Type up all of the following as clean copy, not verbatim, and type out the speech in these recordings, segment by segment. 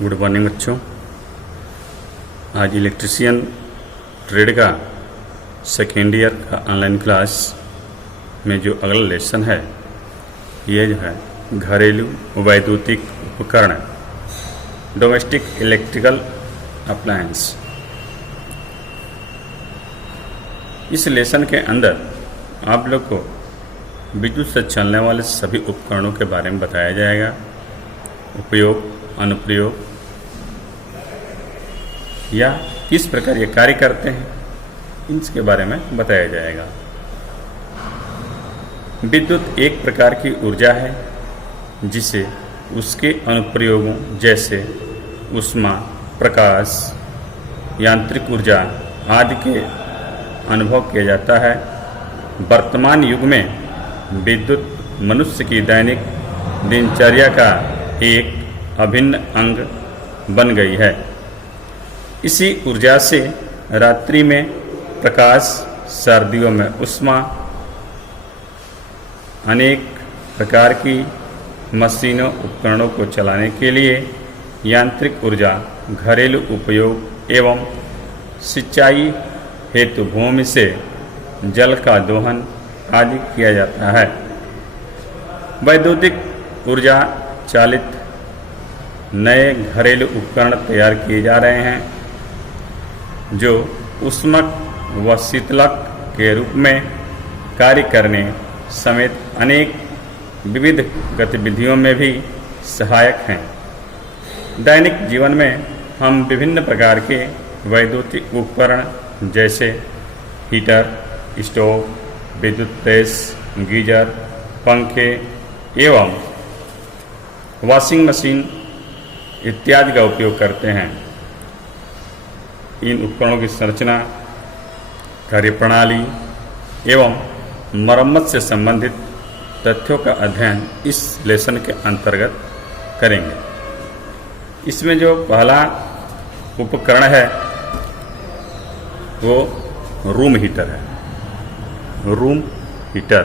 Good morning बच्चों। आज electrician trade का सेकेंड ईयर का ऑनलाइन क्लास में जो अगला लेसन है ये जो है घरेलू वैद्युतिक उपकरण, डोमेस्टिक इलेक्ट्रिकल अप्लायंस। इस लेसन के अंदर आप लोग को विद्युत से चलने वाले सभी उपकरणों के बारे में बताया जाएगा, उपयोग, अनुप्रयोग या किस प्रकार ये कार्य करते हैं इसके बारे में बताया जाएगा। विद्युत एक प्रकार की ऊर्जा है जिसे उसके अनुप्रयोगों जैसे ऊष्मा, प्रकाश, यांत्रिक ऊर्जा आदि के अनुभव किया जाता है। वर्तमान युग में विद्युत मनुष्य की दैनिक दिनचर्या का एक अभिन्न अंग बन गई है। इसी ऊर्जा से रात्रि में प्रकाश, सर्दियों में ऊष्मा, अनेक प्रकार की मशीनों उपकरणों को चलाने के लिए यांत्रिक ऊर्जा, घरेलू उपयोग एवं सिंचाई हेतु भूमि से जल का दोहन आदि किया जाता है। वैद्युतिक ऊर्जा चालित नए घरेलू उपकरण तैयार किए जा रहे हैं जो ऊष्मक व शीतलक के रूप में कार्य करने समेत अनेक विविध गतिविधियों में भी सहायक हैं। दैनिक जीवन में हम विभिन्न प्रकार के वैद्युतिक उपकरण जैसे हीटर, स्टोव, विद्युत प्रेस, गीजर, पंखे एवं वॉशिंग मशीन इत्यादि का उपयोग करते हैं। इन उपकरणों की संरचना, कार्यप्रणाली एवं मरम्मत से संबंधित तथ्यों का अध्ययन इस लेसन के अंतर्गत करेंगे। इसमें जो पहला उपकरण है वो रूम हीटर है। रूम हीटर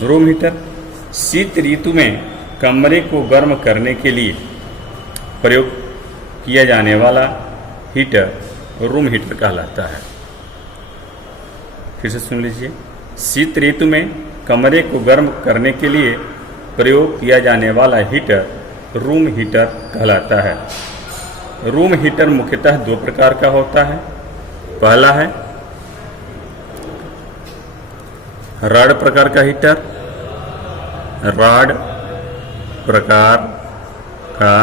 रूम हीटर शीत ऋतु में कमरे को गर्म करने के लिए प्रयोग किया जाने वाला हीटर रूम हीटर कहलाता है। फिर से सुन लीजिए, शीत ऋतु में कमरे को गर्म करने के लिए प्रयोग किया जाने वाला हीटर रूम हीटर कहलाता है। रूम हीटर मुख्यतः दो प्रकार का होता है। पहला है रॉड प्रकार का हीटर, रॉड प्रकार का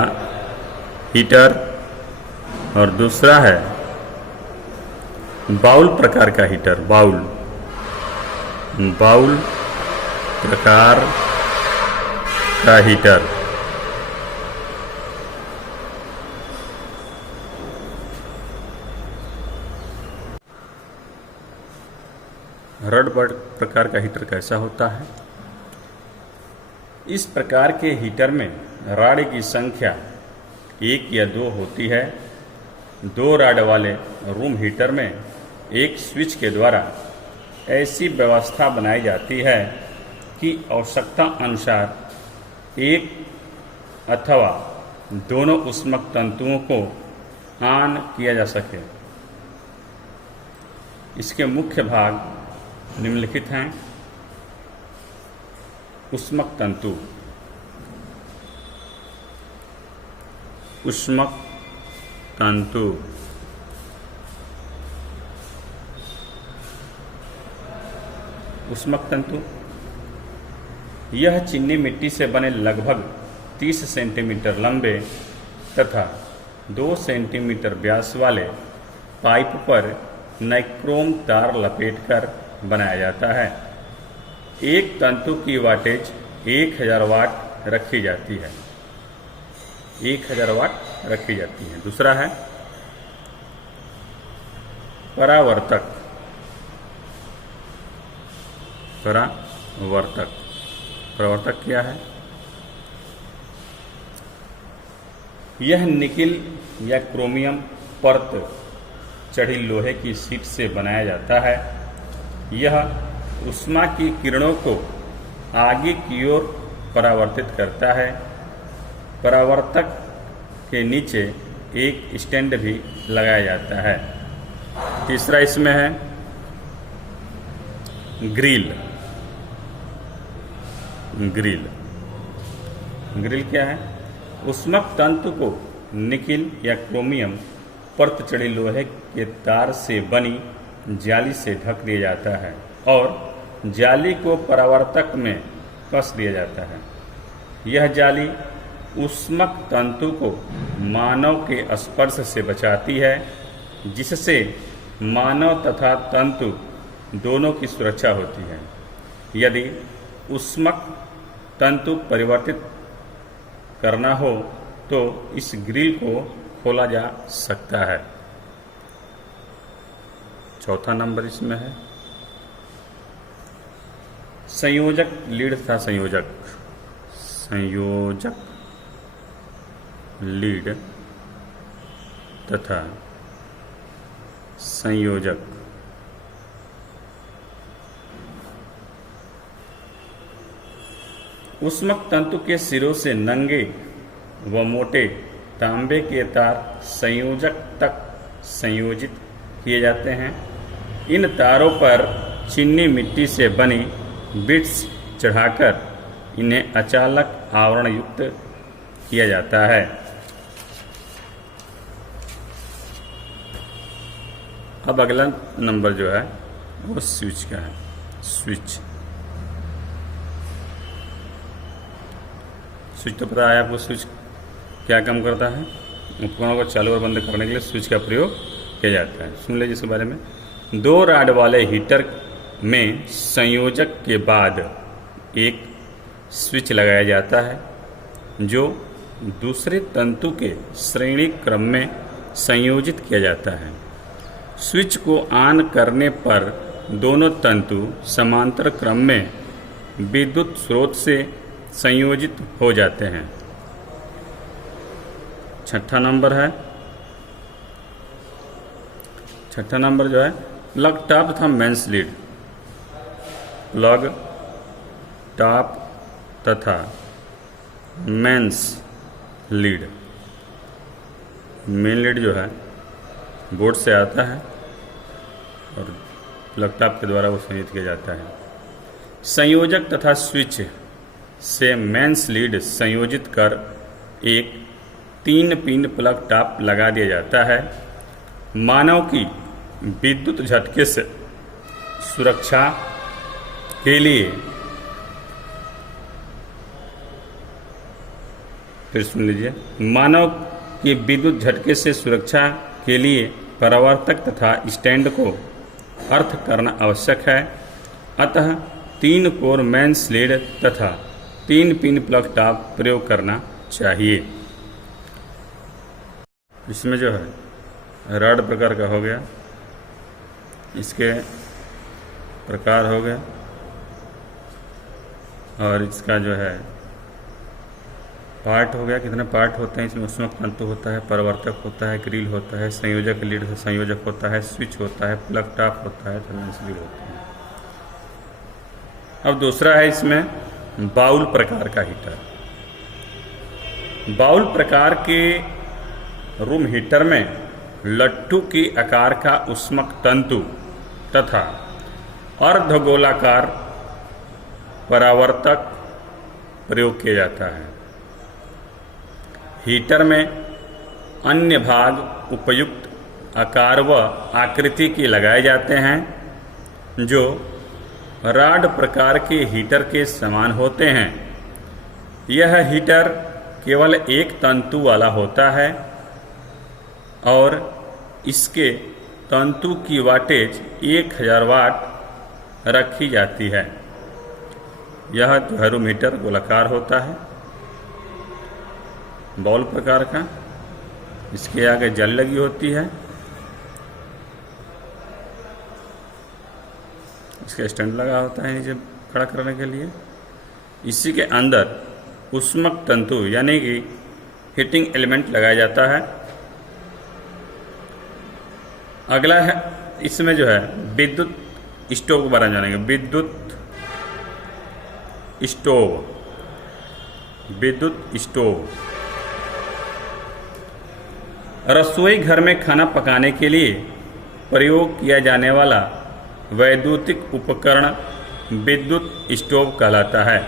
हीटर, और दूसरा है बाउल प्रकार का हीटर। बाउल प्रकार का हीटर। रॉड प्रकार का हीटर कैसा होता है? इस प्रकार के हीटर में रॉड की संख्या 1 या 2 होती है। 2 रॉड वाले रूम हीटर में एक स्विच के द्वारा ऐसी व्यवस्था बनाई जाती है कि आवश्यकता अनुसार एक अथवा दोनों ऊष्मक तंतुओं को ऑन किया जा सके। इसके मुख्य भाग निम्नलिखित हैं। ऊष्मक तंतु, ऊष्मक तंतु यह चीनी मिट्टी से बने लगभग 30 सेंटीमीटर लंबे तथा 2 सेंटीमीटर व्यास वाले पाइप पर नाइक्रोम तार लपेटकर बनाया जाता है। एक तंतु की वाटेज 1000 वाट रखी जाती है। 1000 वाट रखी जाती है। दूसरा है परावर्तक। परावर्तक क्या है? यह निकिल या क्रोमियम परत चढ़ी लोहे की शीट से बनाया जाता है। यह ऊष्मा की किरणों को आगे की ओर परावर्तित करता है। परावर्तक के नीचे एक स्टैंड भी लगाया जाता है। तीसरा इसमें है ग्रिल। ग्रिल क्या है? ऊष्मक तंतु को निकिल या क्रोमियम परत चढ़ी लोहे के तार से बनी जाली से ढक दिया जाता है और जाली को परावर्तक में कस दिया जाता है। यह जाली ऊष्मक तंतु को मानव के स्पर्श से बचाती है, जिससे मानव तथा तंतु दोनों की सुरक्षा होती है। यदि ऊष्मक तंतु परिवर्तित करना हो तो इस ग्रिल को खोला जा सकता है। चौथा नंबर इसमें है संयोजक लीड तथा संयोजक। संयोजक लीड तथा संयोजक। ऊष्मक तंतु के सिरों से नंगे व मोटे तांबे के तार संयोजक तक संयोजित किए जाते हैं। इन तारों पर चीनी मिट्टी से बनी बिट्स चढ़ाकर इन्हें अचालक आवरण युक्त किया जाता है। अब अगला नंबर जो है वो स्विच का है। स्विच तो पता है आपको। स्विच क्या काम करता है? उपकरणों को चालू और बंद करने के लिए स्विच का प्रयोग किया जाता है। सुन लीजिए इसके बारे में। 2 रॉड वाले हीटर में संयोजक के बाद एक स्विच लगाया जाता है जो दूसरे तंतु के श्रेणी क्रम में संयोजित किया जाता है। स्विच को ऑन करने पर दोनों तंतु समांतर क्रम में विद्युत स्रोत से संयोजित हो जाते हैं। छठा नंबर जो है प्लग टॉप तथा मेंस लीड। प्लग टॉप तथा मेंस लीड। मेन लीड जो है बोर्ड से आता है और प्लग टॉप के द्वारा वो संयोजित किया जाता है। संयोजक तथा स्विच से मेंस लीड संयोजित कर एक 3 पिन प्लग टॉप लगा दिया जाता है। मानव की विद्युत झटके से सुरक्षा के लिए, फिर सुन लीजिए, मानव की विद्युत झटके से सुरक्षा के लिए परावर्तक तथा स्टैंड को अर्थ करना आवश्यक है। अतः 3 कोर मेंस लीड तथा 3 पिन प्लग टॉप प्रयोग करना चाहिए। इसमें जो है रॉड प्रकार का हो गया, इसके प्रकार हो गए और इसका जो है पार्ट हो गया। कितने पार्ट होते हैं इसमें? ऊष्मक तंतु होता है, परावर्तक होता है, ग्रिल होता है, संयोजक लीड से संयोजक होता है, स्विच होता है, प्लग टॉप होता है, मेंस लीड होता है। अब दूसरा है इसमें बाउल प्रकार का हीटर। बाउल प्रकार के रूम हीटर में लट्टू की आकार का ऊष्मक तंतु तथा अर्धगोलाकार परावर्तक प्रयोग किया जाता है। हीटर में अन्य भाग उपयुक्त आकार व आकृति के लगाए जाते हैं जो रॉड प्रकार के हीटर के समान होते हैं। यह हीटर केवल एक तंतु वाला होता है और इसके तंतु की वाटेज 1000 वाट रखी जाती है। यह रूम हीटर गोलाकार होता है, बाउल प्रकार का। इसके आगे जल लगी होती है, इसका स्टैंड लगा होता है नीचे खड़ा करने के लिए। इसी के अंदर ऊष्मक तंतु यानी कि हीटिंग एलिमेंट लगाया जाता है। अगला है, इसमें जो है विद्युत स्टोव के बारे में जानेंगे। विद्युत स्टोव रसोई घर में खाना पकाने के लिए प्रयोग किया जाने वाला वैद्युतिक उपकरण विद्युत स्टोव कहलाता है।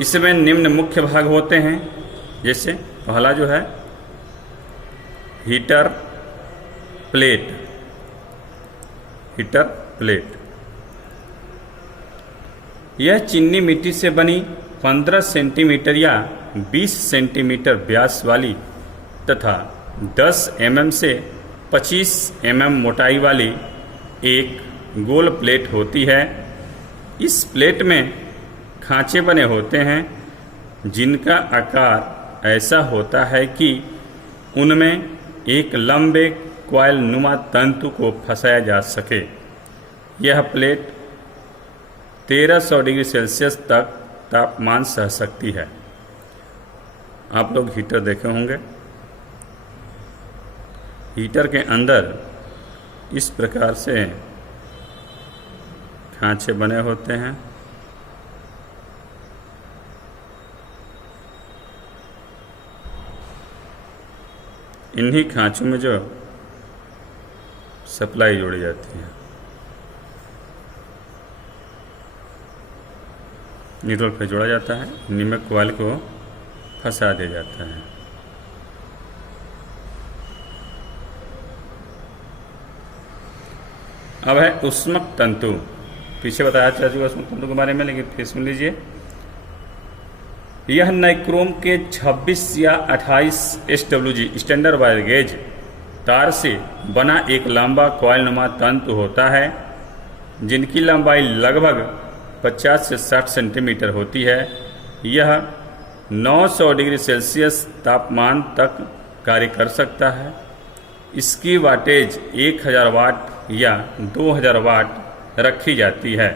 इसमें निम्न मुख्य भाग होते हैं, जैसे पहला जो है हीटर प्लेट। यह चीनी मिट्टी से बनी 15 सेंटीमीटर या 20 सेंटीमीटर व्यास वाली तथा 10 mm से 25 mm मोटाई वाली एक गोल प्लेट होती है। इस प्लेट में खांचे बने होते हैं जिनका आकार ऐसा होता है कि उनमें एक लंबे कॉइल नुमा तंतु को फंसाया जा सके। यह प्लेट 1300 डिग्री सेल्सियस तक तापमान सह सकती है। आप लोग हीटर देखे होंगे। हीटर के अंदर इस प्रकार से खांचे बने होते हैं। इन्हीं खांचों में जो सप्लाई जोड़ी जाती है, न्यूट्रल पे जोड़ा जाता है, इन्हीं में कॉइल को फंसा दिया जाता है। अब है ऊष्मक तंतु। पीछे बताया जा चुका ऊष्मक तंतु के बारे में, लेकिन फिर सुन लीजिए। यह नाइक्रोम के 26 या 28 SWG स्टैंडर्ड वायर गेज तार से बना एक लंबा कॉइल नुमा तंतु होता है, जिनकी लंबाई लगभग 50 से 60 सेंटीमीटर होती है। यह 900 डिग्री सेल्सियस तापमान तक कार्य कर सकता है। इसकी वाटेज 1000 वाट या 2000 वाट रखी जाती है।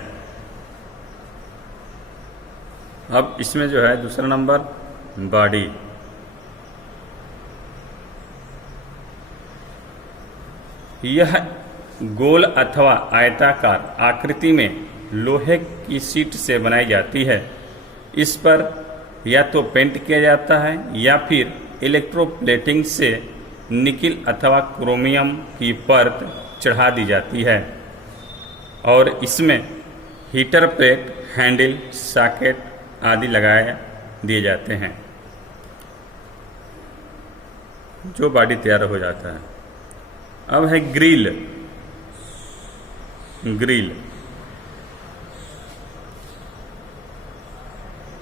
अब इसमें जो है दूसरा नंबर बॉडी। यह गोल अथवा आयताकार आकृति में लोहे की शीट से बनाई जाती है। इस पर या तो पेंट किया जाता है या फिर इलेक्ट्रोप्लेटिंग से निकिल अथवा क्रोमियम की परत चढ़ा दी जाती है और इसमें हीटर प्लेट, हैंडल, सॉकेट आदि लगाए दिए जाते हैं, जो बॉडी तैयार हो जाता है। अब है ग्रिल।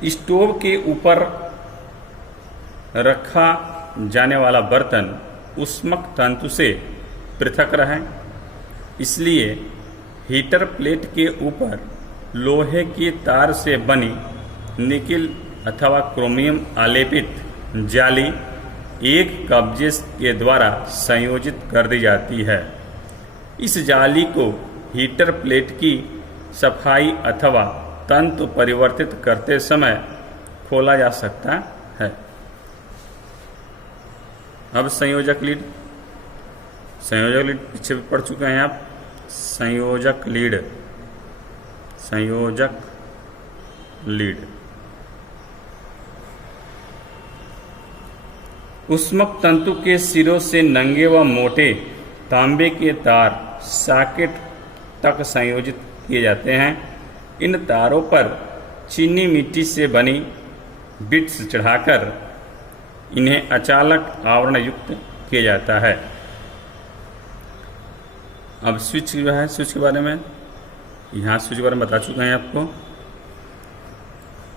स्टोव के ऊपर रखा जाने वाला बर्तन ऊष्मक तंतु से पृथक रहे, इसलिए हीटर प्लेट के ऊपर लोहे की तार से बनी निकिल अथवा क्रोमियम आलेपित जाली एक कब्जे के द्वारा संयोजित कर दी जाती है। इस जाली को हीटर प्लेट की सफाई अथवा तंतु परिवर्तित करते समय खोला जा सकता है। अब संयोजक लीड पीछे भी पढ़ चुके हैं आप। संयोजक लीड ऊष्मक तंतु के सिरों से नंगे व मोटे तांबे के तार सॉकेट तक संयोजित किए जाते हैं। इन तारों पर चीनी मिट्टी से बनी बिट्स चढ़ाकर इन्हें अचालक आवरण युक्त किया जाता है। अब स्विच जो है, स्विच के बारे में यहाँ स्विच के बारे में बता चुके हैं आपको।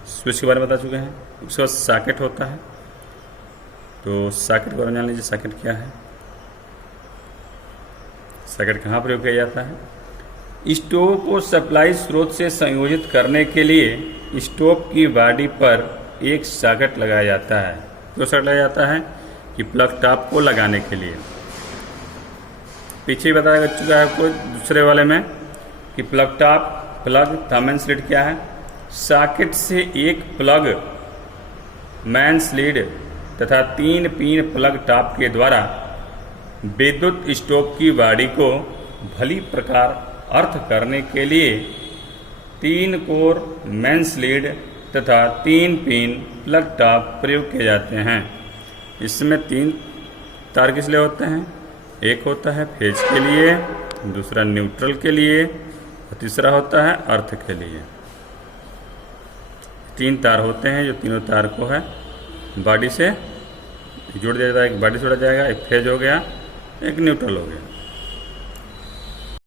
स्विच के बारे में बता चुके हैं। उसके बाद सॉकेट होता है, तो सॉकेट के बारे में जान लीजिए। सॉकेट क्या है, सॉकेट कहाँ प्रयोग किया जाता है। स्टोव को सप्लाई स्रोत से संयोजित करने के लिए स्टोव की बॉडी पर एक सॉकेट लगाया जाता है। क्यों सॉकेट लगाया जाता है कि प्लग टॉप को लगाने के लिए। पीछे बताया चुका है आपको दूसरे वाले में कि plug top, plug, thumb and slit क्या है। सॉकेट से एक प्लग, मैन स्लिड तथा 3 पिन प्लग टॉप के द्वारा विद्युत स्टोव की बॉडी को भली प्रकार अर्थ करने के लिए 3 कोर मेंस लीड तथा 3 पिन प्लग टॉप प्रयोग किए जाते हैं। इसमें 3 तार किस लिए होते हैं? एक होता है फेज के लिए, दूसरा न्यूट्रल के लिए और तीसरा होता है अर्थ के लिए। 3 तार होते हैं जो तीनों तार को है बॉडी से जोड़ दिया जाता है। एक बॉडी से जोड़ा जाएगा, एक फेज हो गया, एक न्यूट्रल हो गया।